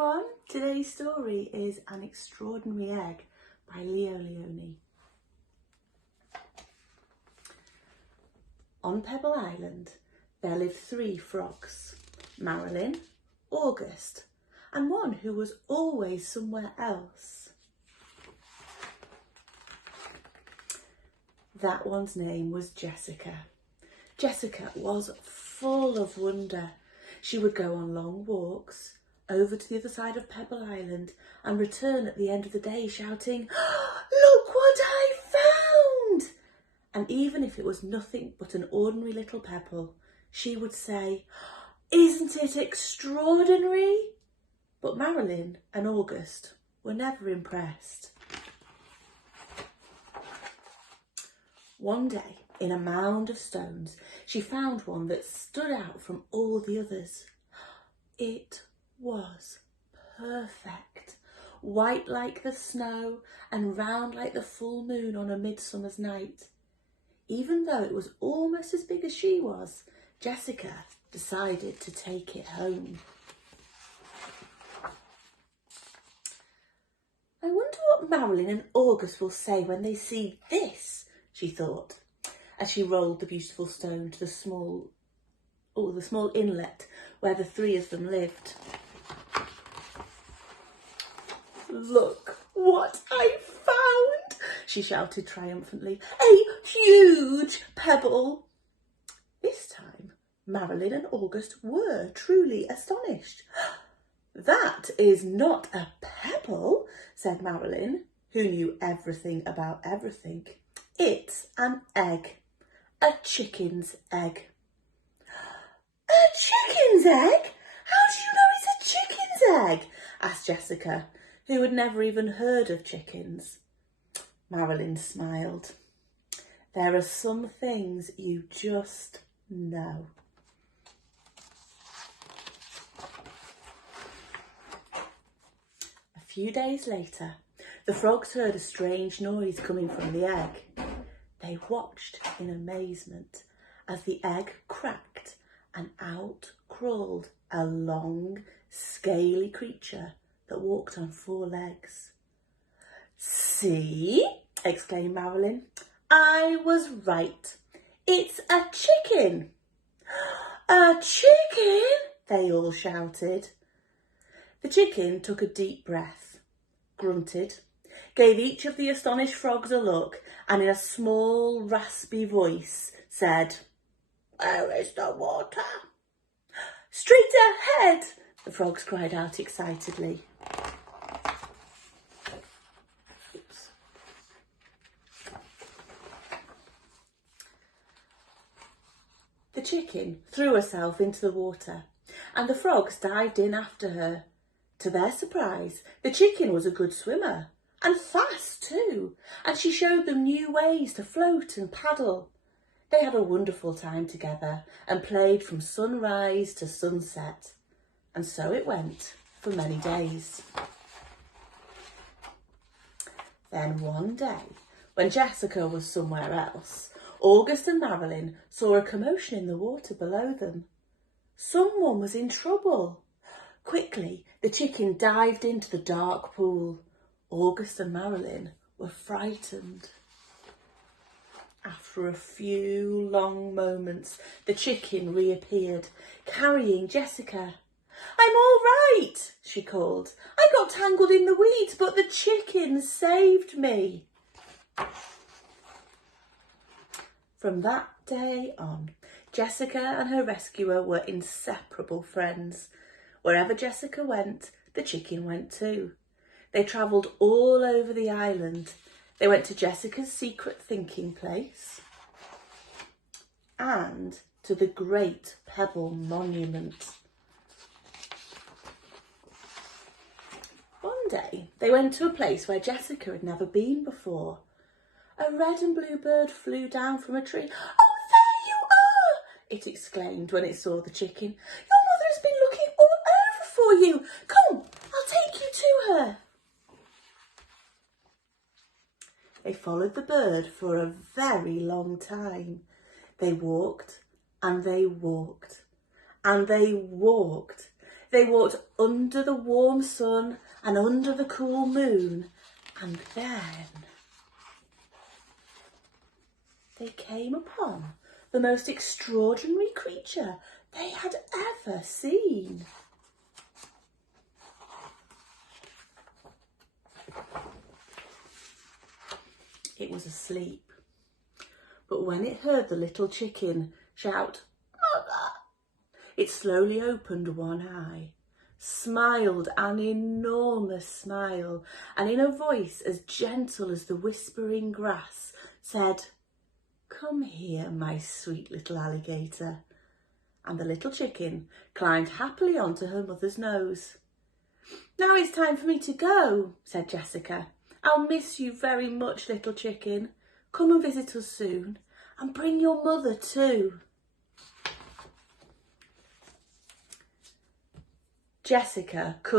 everyone, today's story is An Extraordinary Egg by Leo Leone. On Pebble Island there lived 3 frogs, Marilyn, August and one who was always somewhere else. That one's name was Jessica. Jessica was full of wonder. She would go on long walks over to the other side of Pebble Island and return at the end of the day shouting, "Look what I found!" And even if it was nothing but an ordinary little pebble, she would say, "Isn't it extraordinary?" But Marilyn and August were never impressed. One day, in a mound of stones, she found one that stood out from all the others. It was perfect, white like the snow and round like the full moon on a midsummer's night. Even though it was almost as big as she was, Jessica decided to take it home. I wonder what Marilyn and August will say when they see this, she thought, as she rolled the beautiful stone to the small inlet where the 3 of them lived. "Look what I found!" she shouted triumphantly. "A huge pebble!" This time, Marilyn and August were truly astonished. "That is not a pebble," said Marilyn, who knew everything about everything. "It's an egg. A chicken's egg." "A chicken's egg? How do you know it's a chicken's egg?" asked Jessica, who had never even heard of chickens. Marilyn smiled. "There are some things you just know." A few days later, the frogs heard a strange noise coming from the egg. They watched in amazement as the egg cracked and out crawled a long, scaly creature that walked on 4 legs. "See?" exclaimed Marilyn. "I was right. It's a chicken." "A chicken?" they all shouted. The chicken took a deep breath, grunted, gave each of the astonished frogs a look, and in a small, raspy voice said, "Where is the water?" "Straight ahead!" the frogs cried out excitedly. The chicken threw herself into the water, and the frogs dived in after her. To their surprise, the chicken was a good swimmer, and fast too, and she showed them new ways to float and paddle. They had a wonderful time together and played from sunrise to sunset, and so it went for many days. Then one day, when Jessica was somewhere else, August and Marilyn saw a commotion in the water below them. Someone was in trouble. Quickly, the chicken dived into the dark pool. August and Marilyn were frightened. After a few long moments, the chicken reappeared, carrying Jessica. "I'm all right," she called. "I got tangled in the weeds, but the chicken saved me." From that day on, Jessica and her rescuer were inseparable friends. Wherever Jessica went, the chicken went too. They travelled all over the island. They went to Jessica's secret thinking place and to the Great Pebble Monument. One day, they went to a place where Jessica had never been before. A red and blue bird flew down from a tree. "Oh, there you are!" it exclaimed when it saw the chicken. "Your mother has been looking all over for you. Come, I'll take you to her." They followed the bird for a very long time. They walked and they walked and they walked. They walked under the warm sun and under the cool moon, and then they came upon the most extraordinary creature they had ever seen. It was asleep, but when it heard the little chicken shout, "Mother!" it slowly opened one eye, smiled an enormous smile, and in a voice as gentle as the whispering grass said, "Come here, my sweet little alligator." And the little chicken climbed happily onto her mother's nose. "Now it's time for me to go," said Jessica. "I'll miss you very much, little chicken. Come and visit us soon, and bring your mother too." Jessica could